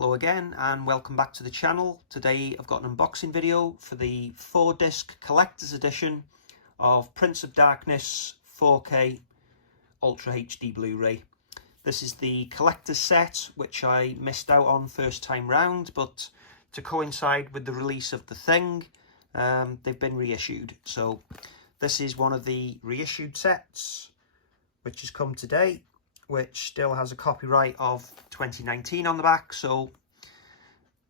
Hello again and welcome back to the channel. Today I've got an unboxing video for the 4-disc collector's edition of Prince of Darkness 4K UltraHD Blu-ray. This is the collector's set which I missed out on first time round, but to coincide with the release of The Thing, they've been reissued. So this is one of the reissued sets which has come today, which still has a copyright of 2019 on the back, so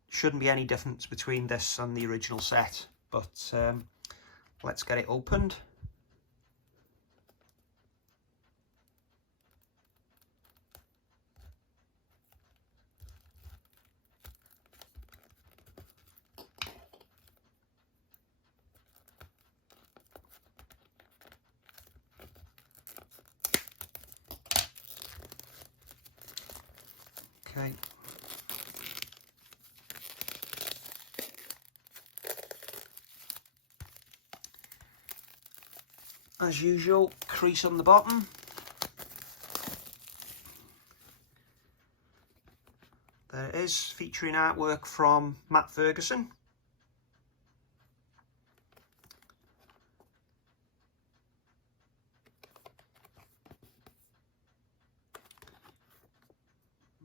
shouldn't be any difference between this and the original set. But let's get it opened. Okay. As usual, crease on the bottom. There it is, featuring artwork from Matt Ferguson.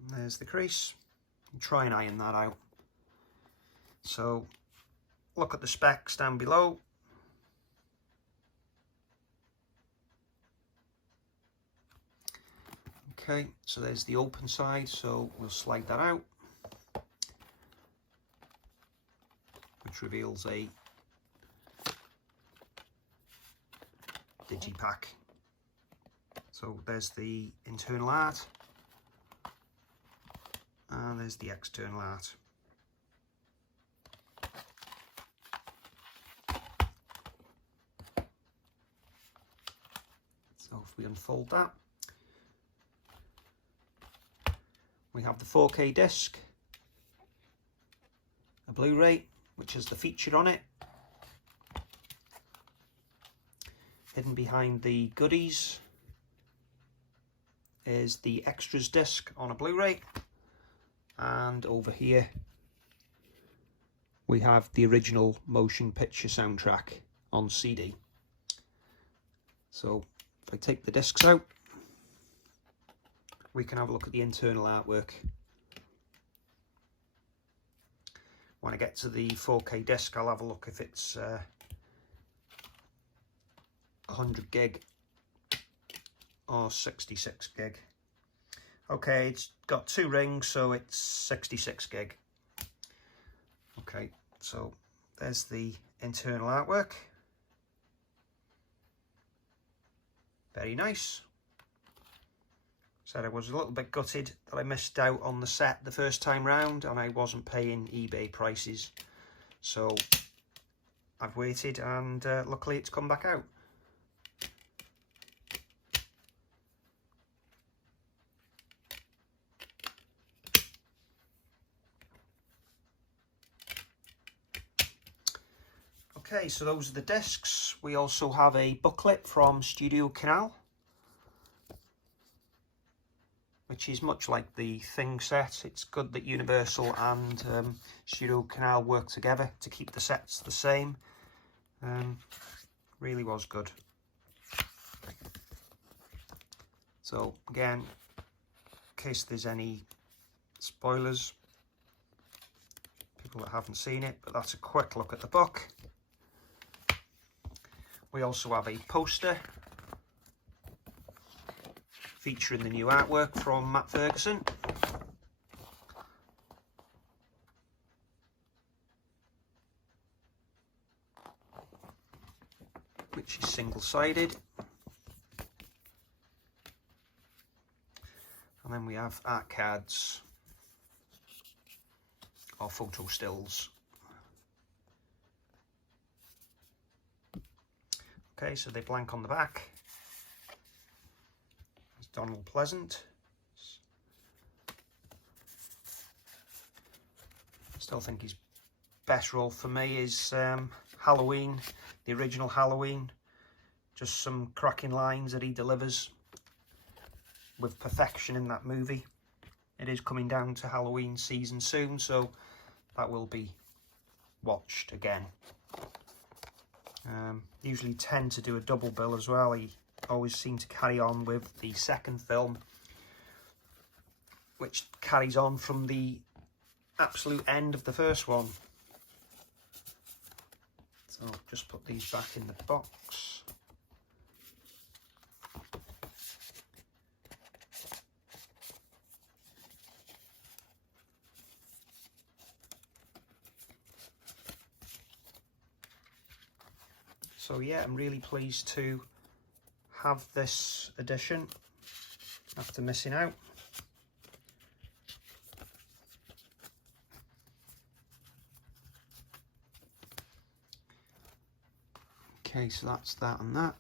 There's the crease. Try and iron that out. So look at the specs down below. Okay, so there's the open side, so we'll slide that out, which reveals a digipack. So there's the internal art. And there's the external art. So if we unfold that, we have the 4K disc, a Blu-ray, which has the feature on it. Hidden behind the goodies is the extras disc on a Blu-ray. And over here we have the original motion picture soundtrack on CD. So if I take the discs out, we can have a look at the internal artwork. When I get to the 4K disc, I'll have a look if it's 100 gig or 66 gig. Okay, it's got 2 rings, so it's 66 gig. Okay, so there's the internal artwork. Very nice. Said I was a little bit gutted that I missed out on the set the first time round and I wasn't paying eBay prices. So I've waited and luckily it's come back out. Okay, so those are the discs. We also have a booklet from Studio Canal, which is much like the Thing set. It's good that Universal and Studio Canal work together to keep the sets the same. Really was good. So again, in case there's any spoilers, people that haven't seen it, but that's a quick look at the book. We also have a poster featuring the new artwork from Matt Ferguson. Which is single-sided. And then we have art cards or photo stills. Okay, so they're blank on the back. There's Donald Pleasant. Still think his best role for me is Halloween, the original Halloween. Just some cracking lines that he delivers with perfection in that movie. it is coming down to Halloween season soon, so that will be watched again. Usually tend to do a double bill as well. He always seems to carry on with the second film, which carries on from the absolute end of the first one. So I'll just put these back in the box. So yeah, I'm really pleased to have this edition after missing out. Okay, so that's that and that.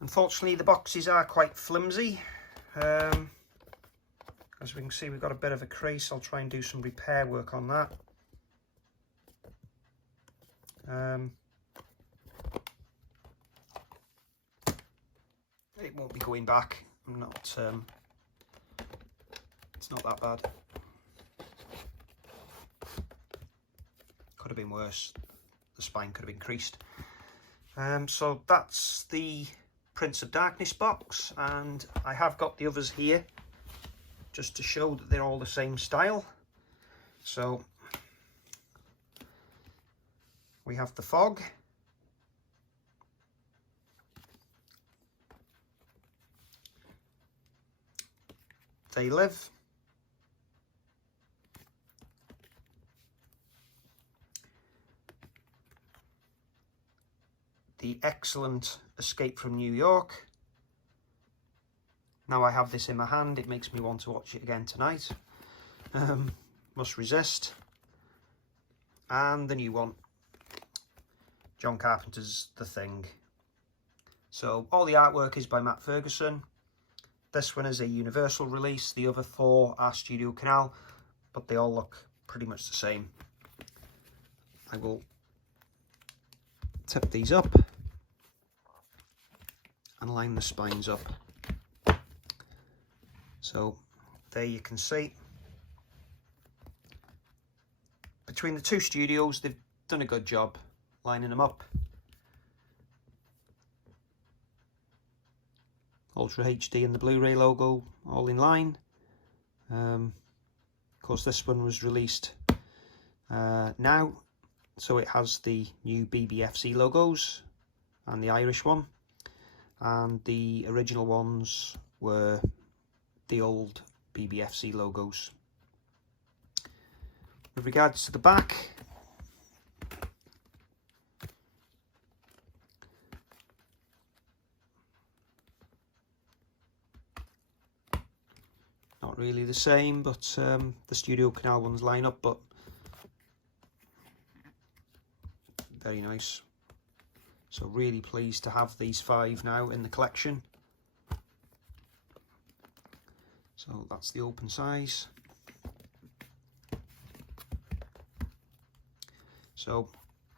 Unfortunately, the boxes are quite flimsy. As we can see, we've got a bit of a crease. I'll try and do some repair work on that. It won't be going back. I'm not. It's not that bad. Could have been worse. The spine could have been creased. So that's the Prince of Darkness box, and I have got the others here just to show that they're all the same style. So we have the Fog, They Live, the excellent Escape from New York. Now I have this in my hand, it makes me want to watch it again tonight. Must Resist. And the new one, John Carpenter's The Thing. So all the artwork is by Matt Ferguson. This one is a Universal release, the other 4 are Studio Canal, but they all look pretty much the same. I will tip these up and line the spines up. So there you can see, between the 2 studios, they've done a good job lining them up. UltraHD and the Blu-ray logo all in line. Of course, this one was released now, so it has the new BBFC logos and the Irish one, and the original ones were the old BBFC logos. With regards to the back, not really the same, but the Studio Canal ones line up, but very nice. So really pleased to have these 5 now in the collection. So that's the open size. So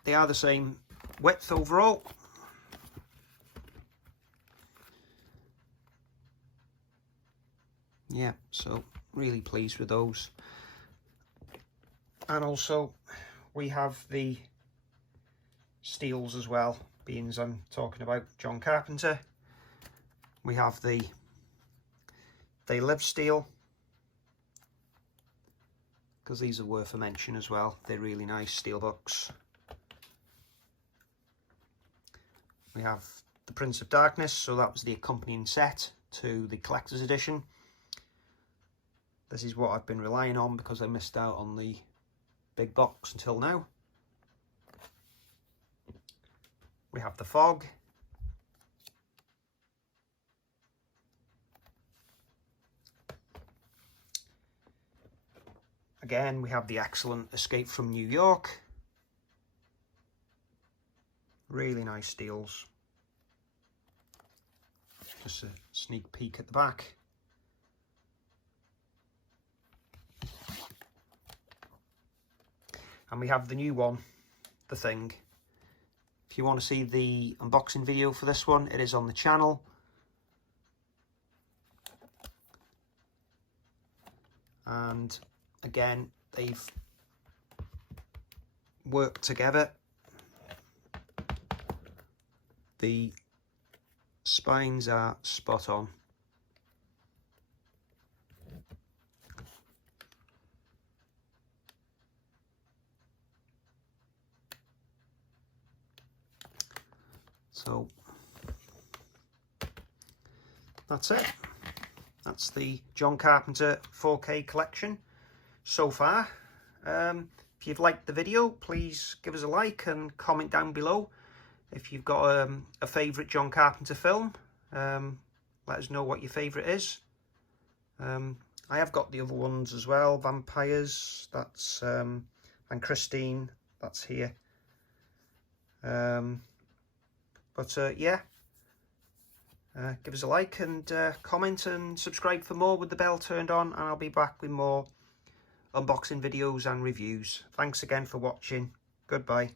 they are the same width overall. Yeah, so really pleased with those. And also we have the steels as well, being as I'm talking about John Carpenter. We have the They Live steel, because these are worth a mention as well. They're really nice steel books. We have the Prince of Darkness, so that was the accompanying set to the collector's edition. This is what I've been relying on because I missed out on the big box until now. We have the Fog. Again, we have the excellent Escape from New York. Really nice steels. Just a sneak peek at the back. And we have the new one, The Thing. If you want to see the unboxing video for this one, it is on the channel. And again, they've worked together. The spines are spot on. So that's it. That's the John Carpenter 4K collection so far. If you've liked the video, please give us a like and comment down below. If you've got a favourite John Carpenter film, let us know what your favourite is. I have got the other ones as well. Vampires, that's and Christine, that's here. Yeah, give us a like and comment and subscribe for more with the bell turned on, and I'll be back with more unboxing videos and reviews. Thanks again for watching. Goodbye.